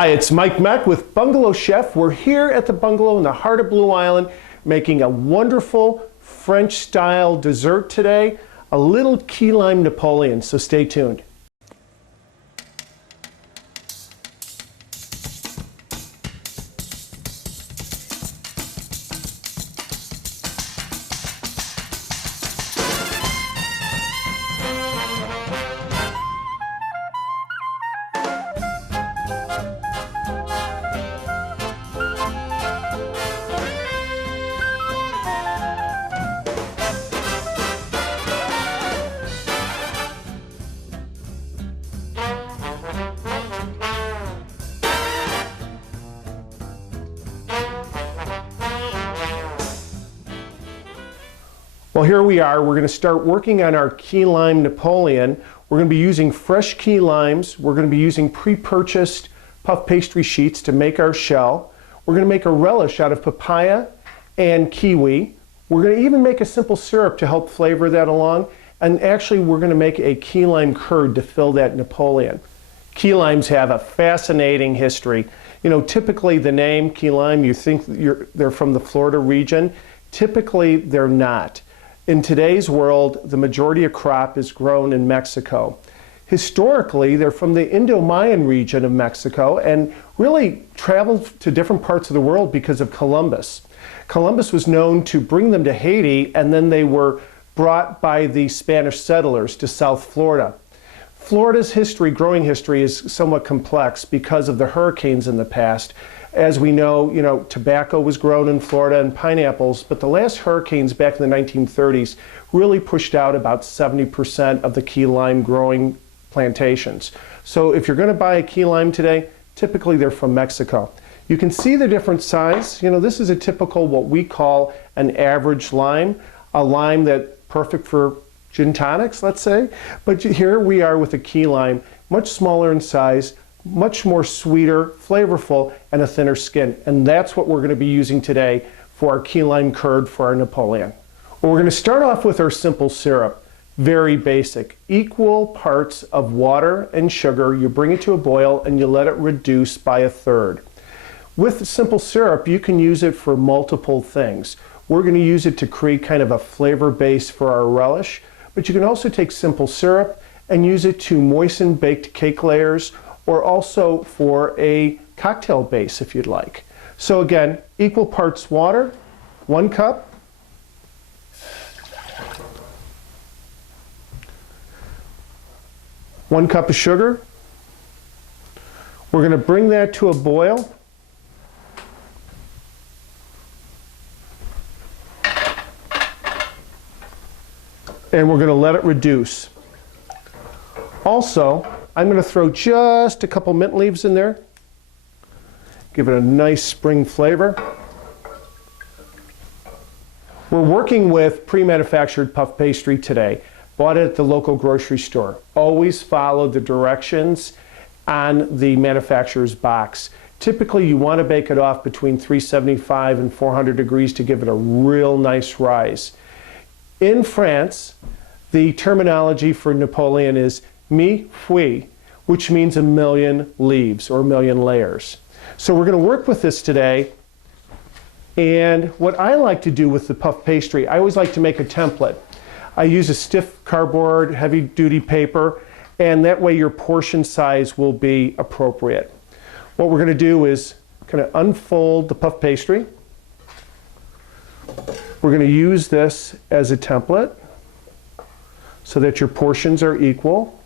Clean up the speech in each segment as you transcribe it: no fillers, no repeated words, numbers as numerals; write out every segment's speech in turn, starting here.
Hi, it's Mike Meck with Bungalow Chef. We're here at the Bungalow in the heart of Blue Island making a wonderful French-style dessert today, a little key lime Napoleon, so stay tuned. Well, here we are. We're going to start working on our key lime Napoleon. We're going to be using fresh key limes. We're going to be using pre-purchased puff pastry sheets to make our shell. We're going to make a relish out of papaya and kiwi. We're going to even make a simple syrup to help flavor that along. And actually, we're going to make a key lime curd to fill that Napoleon. Key limes have a fascinating history. You know, typically the name key lime, you think they're from the Florida region. Typically, they're not. In today's world, the majority of crop is grown in Mexico. Historically, they're from the Indo-Mayan region of Mexico and really traveled to different parts of the world because of Columbus. Columbus was known to bring them to Haiti, and then they were brought by the Spanish settlers to South Florida. Florida's history, growing history, is somewhat complex because of the hurricanes in the past. As we know, tobacco was grown in Florida and pineapples, but the last hurricanes back in the 1930s really pushed out about 70% of the key lime growing plantations. So if you're going to buy a key lime today, typically they're from Mexico. You can see the different size. You know, this is a typical, what we call an average lime, a lime that's perfect for gin tonics, let's say. But here we are with a key lime, much smaller in size, much more sweeter, flavorful, and a thinner skin. And that's what we're going to be using today for our key lime curd for our Napoleon. Well, we're going to start off with our simple syrup. Very basic. Equal parts of water and sugar. You bring it to a boil and you let it reduce by 1/3. With simple syrup, you can use it for multiple things. We're going to use it to create kind of a flavor base for our relish, but you can also take simple syrup and use it to moisten baked cake layers, or also for a cocktail base if you'd like. So again, equal parts water, 1 cup. One cup of sugar. We're going to bring that to a boil. And we're going to let it reduce. Also, I'm going to throw just a couple mint leaves in there. Give it a nice spring flavor. We're working with pre-manufactured puff pastry today. Bought it at the local grocery store. Always follow the directions on the manufacturer's box. Typically, you want to bake it off between 375 and 400 degrees to give it a real nice rise. In France, the terminology for Napoleon is mille feuilles, which means 1,000,000 leaves or 1,000,000 layers. So we're going to work with this today. And what I like to do with the puff pastry, I always like to make a template. I use a stiff cardboard, heavy duty paper, and that way your portion size will be appropriate. What we're going to do is kind of unfold the puff pastry. We're going to use this as a template so that your portions are equal.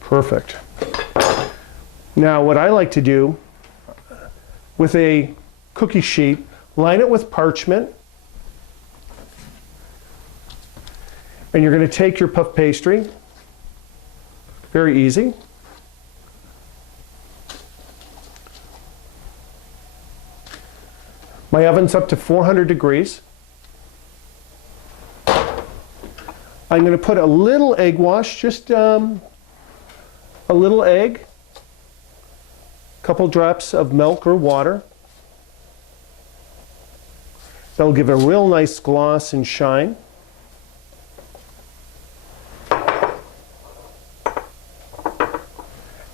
Perfect. Now what I like to do with a cookie sheet, line it with parchment, and you're going to take your puff pastry, very easy, my oven's up to 400 degrees. I'm going to put a little egg wash, just a little egg, couple drops of milk or water. That'll give a real nice gloss and shine.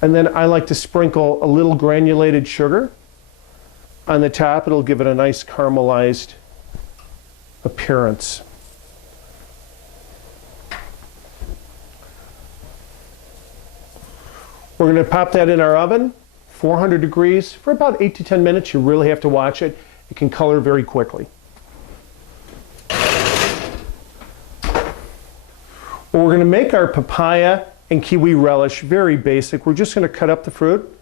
And then I like to sprinkle a little granulated sugar on the top. It'll give it a nice caramelized appearance. We're going to pop that in our oven, 400 degrees, for about 8 to 10 minutes. You really have to watch it. It can color very quickly. Well, we're going to make our papaya and kiwi relish very basic. We're just going to cut up the fruit.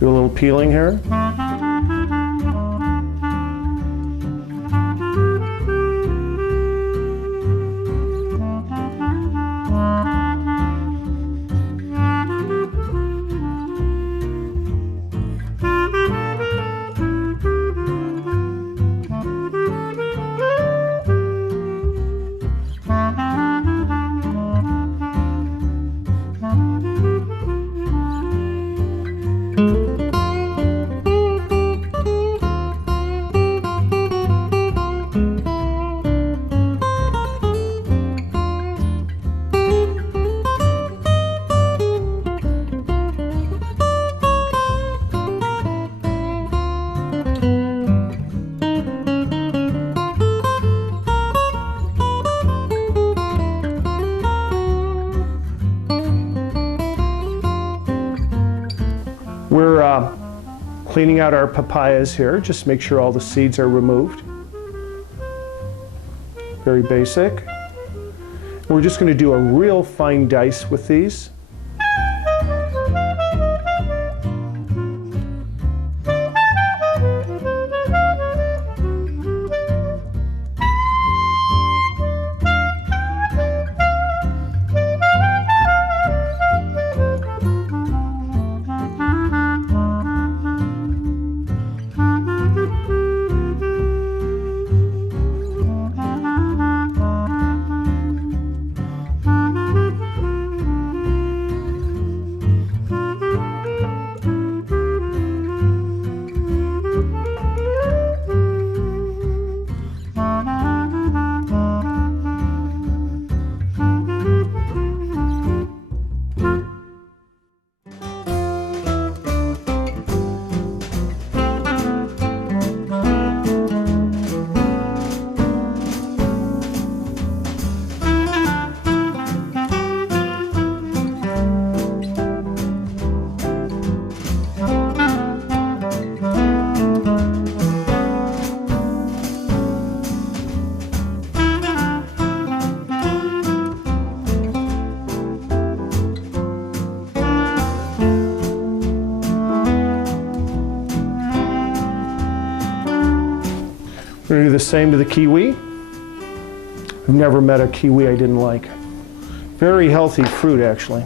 Do a little peeling here. We're cleaning out our papayas here. Just make sure all the seeds are removed. Very basic. We're just going to do a real fine dice with these. We're going to do the same to the kiwi. I've never met a kiwi I didn't like. Very healthy fruit, actually.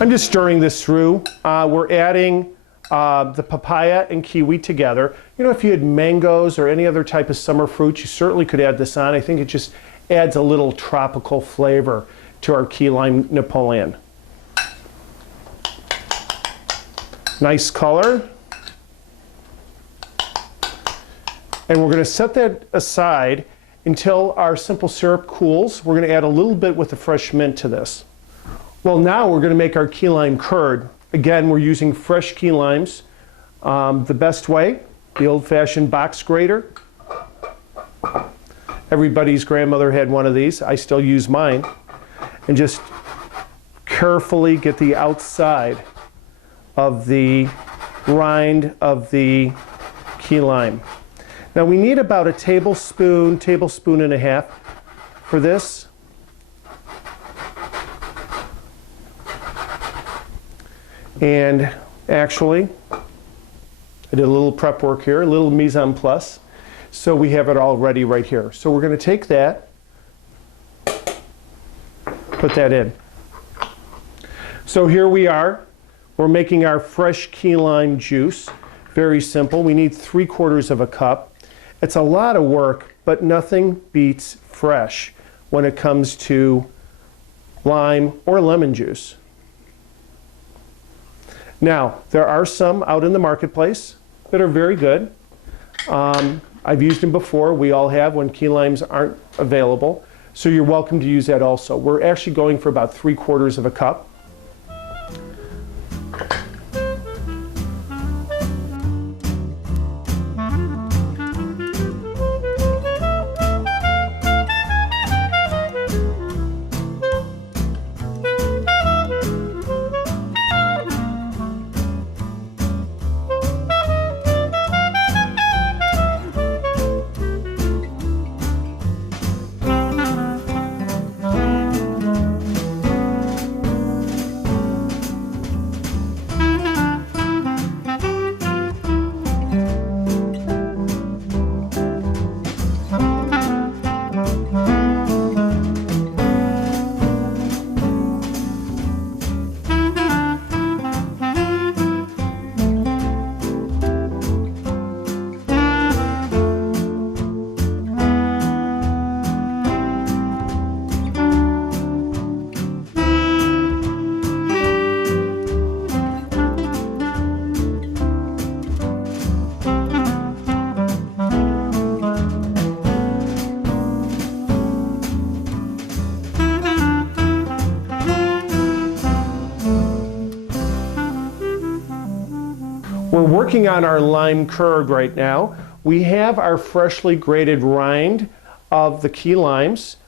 I'm just stirring this through. We're adding the papaya and kiwi together. You know, if you had mangoes or any other type of summer fruit, you certainly could add this on. I think it just adds a little tropical flavor to our key lime Napoleon. Nice color. And we're going to set that aside until our simple syrup cools. We're going to add a little bit with the fresh mint to this. Well, now we're going to make our key lime curd. Again, we're using fresh key limes. The best way, the old-fashioned box grater. Everybody's grandmother had one of these. I still use mine. And just carefully get the outside of the rind of the key lime. Now we need about a tablespoon and a half for this. And actually, I did a little prep work here, a little mise en place. So we have it all ready right here. So we're going to take that, put that in. So here we are. We're making our fresh key lime juice. Very simple. We need 3/4 of a cup. It's a lot of work, but nothing beats fresh when it comes to lime or lemon juice. Now, there are some out in the marketplace that are very good. I've used them before. We all have when key limes aren't available. So you're welcome to use that also. We're actually going for about 3/4 of a cup. We're working on our lime curd right now. We have our freshly grated rind of the key limes.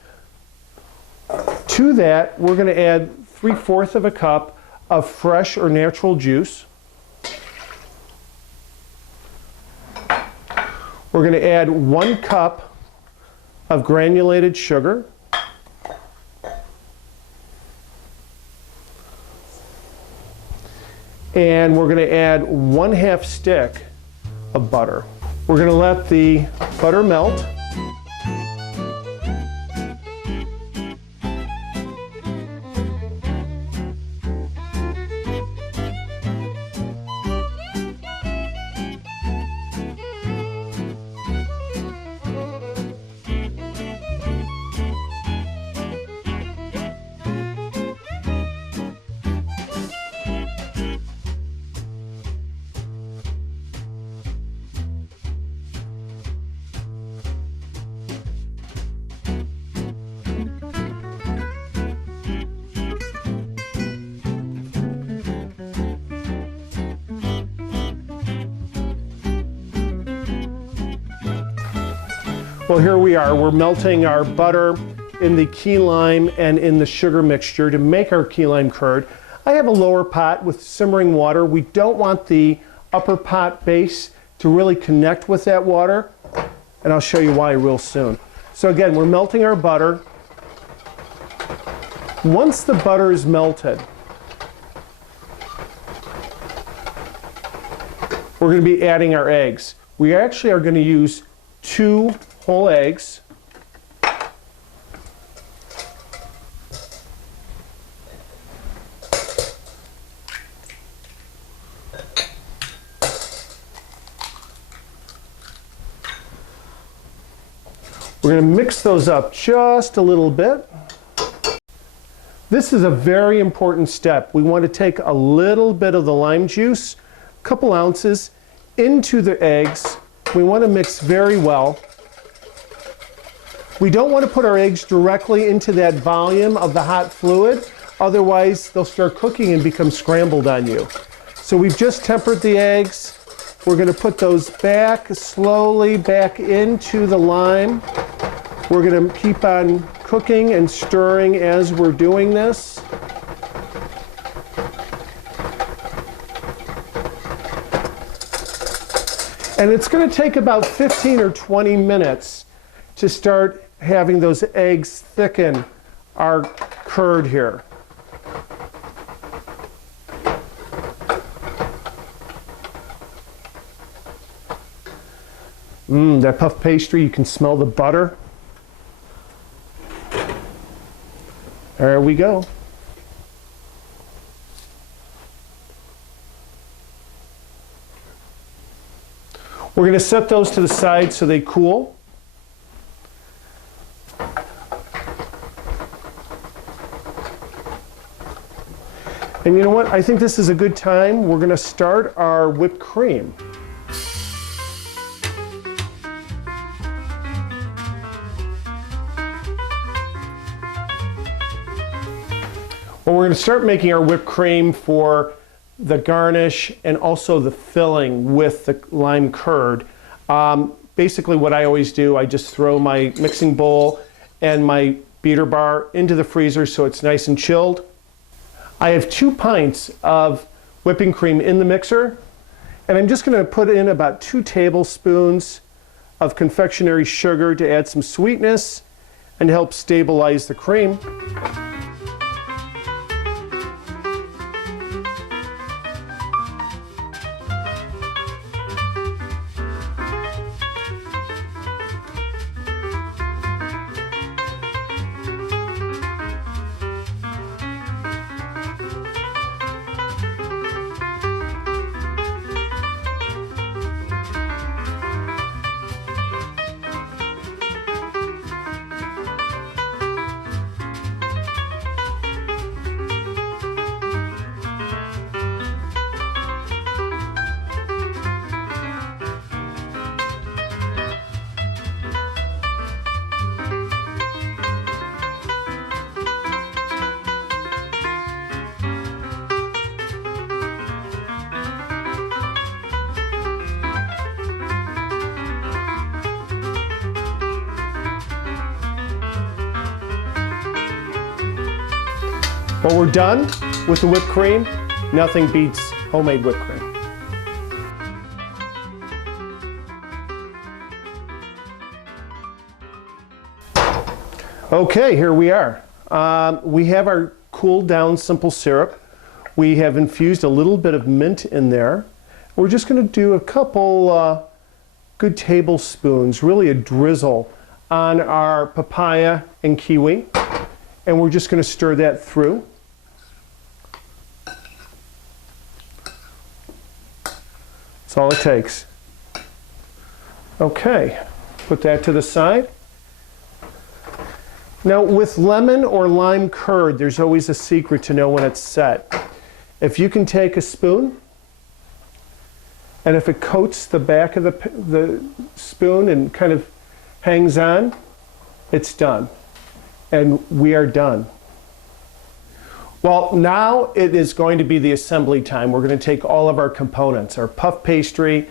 To that, we're going to add 3/4 of a cup of fresh or natural juice. We're going to add 1 cup of granulated sugar. And we're going to add 1/2 stick of butter. We're going to let the butter melt. Well, here we are. We're melting our butter in the key lime and in the sugar mixture to make our key lime curd. I have a lower pot with simmering water. We don't want the upper pot base to really connect with that water, and I'll show you why real soon. So again, we're melting our butter. Once the butter is melted, we're going to be adding our eggs. We actually are going to use 2 whole eggs. We're going to mix those up just a little bit. This is a very important step. We want to take a little bit of the lime juice, a couple ounces, into the eggs We want to mix very well. We don't want to put our eggs directly into that volume of the hot fluid, otherwise they'll start cooking and become scrambled on you. So we've just tempered the eggs. We're going to put those back slowly back into the lime. We're going to keep on cooking and stirring as we're doing this. And it's going to take about 15 or 20 minutes to start having those eggs thicken our curd here. That puff pastry, you can smell the butter. There we go. We're going to set those to the side so they cool. And you know what? I think this is a good time. We're going to start our whipped cream. Well, we're going to start making our whipped cream for the garnish and also the filling with the lime curd. Basically what I always do, I just throw my mixing bowl and my beater bar into the freezer so it's nice and chilled. I have 2 pints of whipping cream in the mixer, and I'm just going to put in about 2 tablespoons of confectionery sugar to add some sweetness and help stabilize the cream. Well, we're done with the whipped cream. Nothing beats homemade whipped cream. Okay, here we are. We have our cooled down simple syrup. We have infused a little bit of mint in there. We're just going to do a couple good tablespoons, really a drizzle, on our papaya and kiwi. And we're just going to stir that through. That's all it takes. Okay, put that to the side. Now with lemon or lime curd, there's always a secret to know when it's set. If you can take a spoon, and if it coats the back of the spoon and kind of hangs on, it's done. And we are done. Well, now it is going to be the assembly time. We're going to take all of our components, our puff pastry,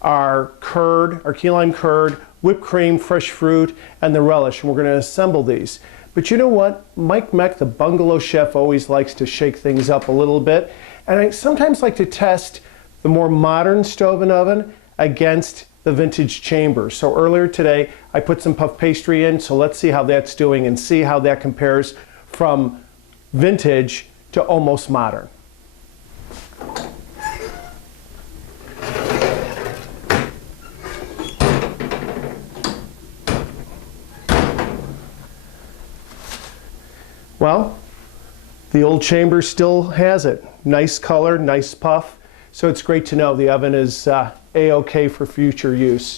our curd, our key lime curd, whipped cream, fresh fruit, and the relish, and we're going to assemble these. But you know what? Mike Meck, the Bungalow chef, always likes to shake things up a little bit, and I sometimes like to test the more modern stove and oven against the vintage chamber. So earlier today, I put some puff pastry in, so let's see how that's doing and see how that compares from vintage to almost modern. Well, the old chamber still has it. Nice color, nice puff. So it's great to know the oven is A-OK for future use.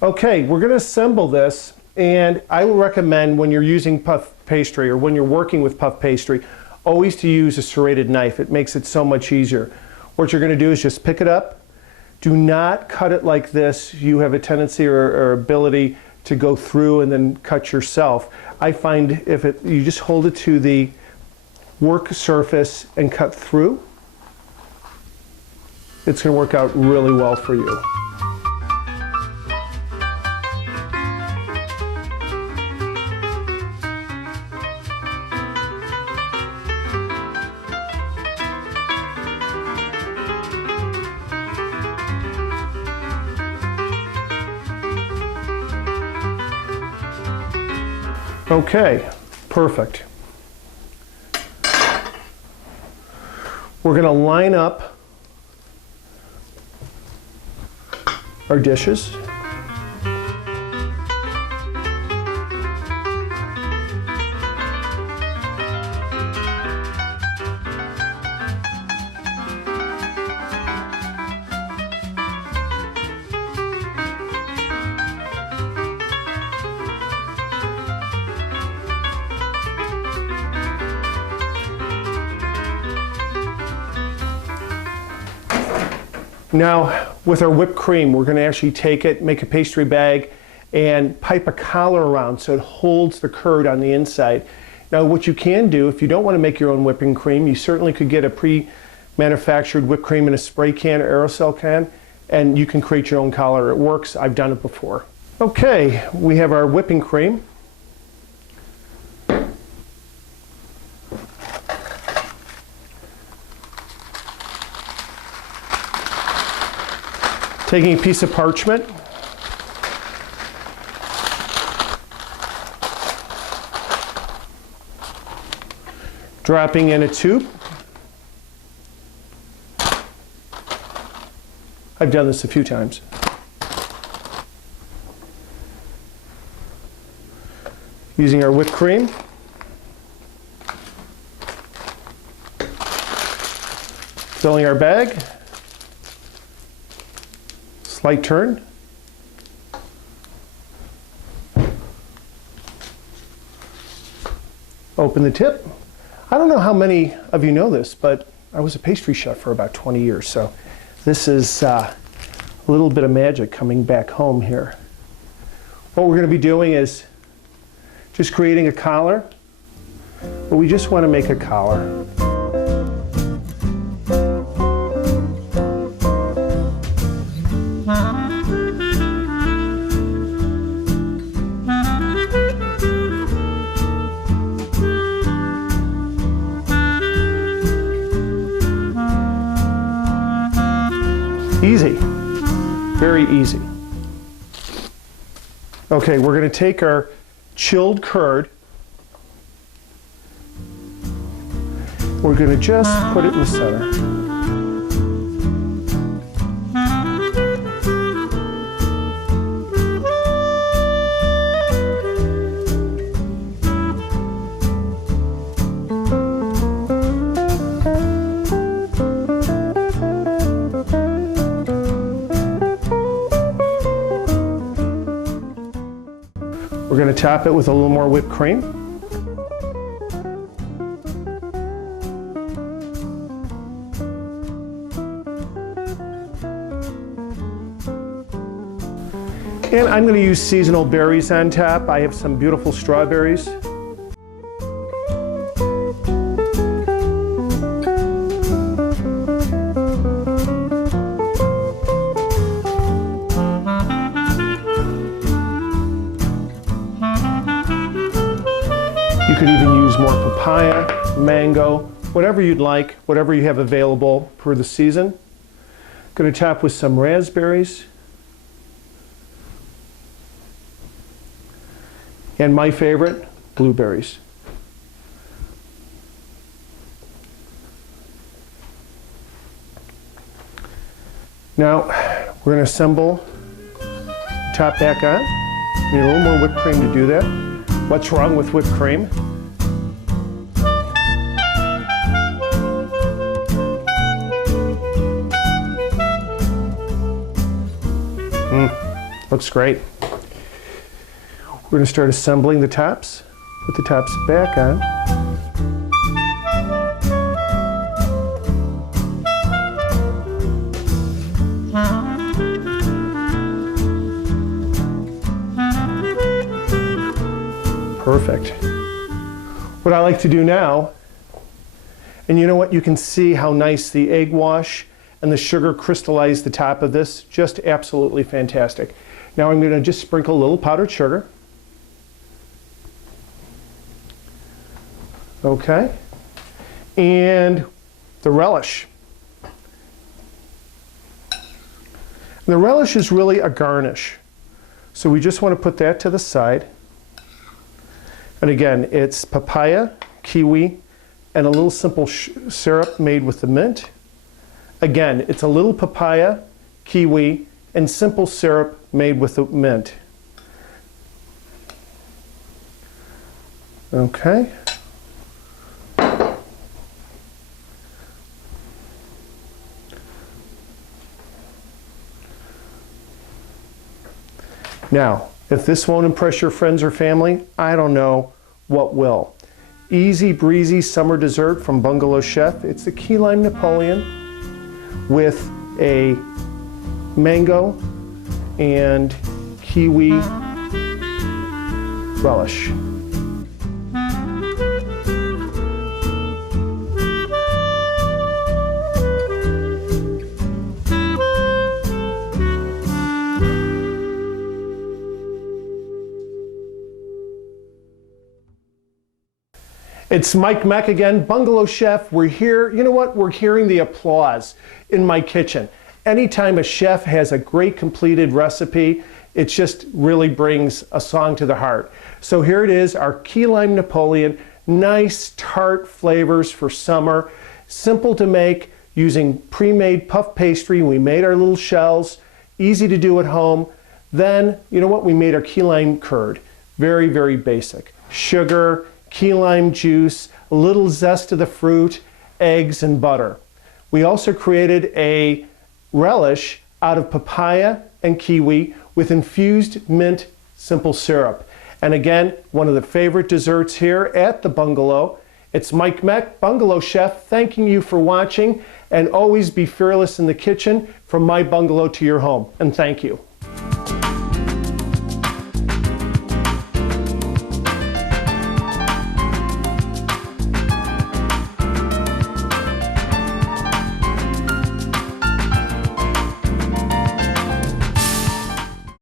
Okay, we're going to assemble this, and I would recommend when you're using puff pastry or when you're working with puff pastry, always to use a serrated knife. It makes it so much easier. What you're going to do is just pick it up, Do not cut it like this. You have a tendency or ability to go through and then cut yourself. I find if you just hold it to the work surface and cut through, it's going to work out really well for you. Okay, perfect. We're going to line up our dishes. Now, with our whipped cream, we're going to actually take it, make a pastry bag, and pipe a collar around so it holds the curd on the inside. Now, what you can do, if you don't want to make your own whipping cream, you certainly could get a pre-manufactured whipped cream in a spray can or aerosol can, and you can create your own collar. It works. I've done it before. Okay, we have our whipping cream. Taking a piece of parchment, dropping in a tube. I've done this a few times. Using our whipped cream. Filling our bag. Slight turn. Open the tip. I don't know how many of you know this, but I was a pastry chef for about 20 years, so this is a little bit of magic coming back home here. What we're going to be doing is just creating a collar, but we just want to make a collar. Easy, very easy. Okay, we're going to take our chilled curd. We're going to just put it in the center. We're going to top it with a little more whipped cream. And I'm going to use seasonal berries on top. I have some beautiful strawberries. You could even use more papaya, mango, whatever you'd like, whatever you have available for the season. Going to top with some raspberries. And my favorite, blueberries. Now, we're going to assemble, top back on. Need a little more whipped cream to do that. What's wrong with whipped cream? Looks great. We're going to start assembling the tops. Put the tops back on. Perfect. What I like to do now, and you know what, you can see how nice the egg wash and the sugar crystallized the top of this. Just absolutely fantastic. Now I'm going to just sprinkle a little powdered sugar. Okay. And the relish. And the relish is really a garnish. So we just want to put that to the side. And again, it's papaya, kiwi, and a little simple syrup made with the mint. Again, it's a little papaya, kiwi, and simple syrup made with the mint. Okay. Now, if this won't impress your friends or family, I don't know what will. Easy breezy summer dessert from Bungalow Chef. It's the key lime Napoleon with a mango and kiwi relish. It's Mike Meck again, Bungalow Chef. We're here, you know what? We're hearing the applause in my kitchen. Anytime a chef has a great completed recipe, it just really brings a song to the heart. So here it is, our key lime Napoleon. Nice tart flavors for summer. Simple to make using pre-made puff pastry. We made our little shells. Easy to do at home. Then, you know what? We made our key lime curd. Very, very basic. Sugar, key lime juice, a little zest of the fruit, eggs, and butter. We also created a relish out of papaya and kiwi with infused mint simple syrup. And again, one of the favorite desserts here at the Bungalow. It's Mike Meck, Bungalow Chef, thanking you for watching, and always be fearless in the kitchen from my bungalow to your home. And thank you.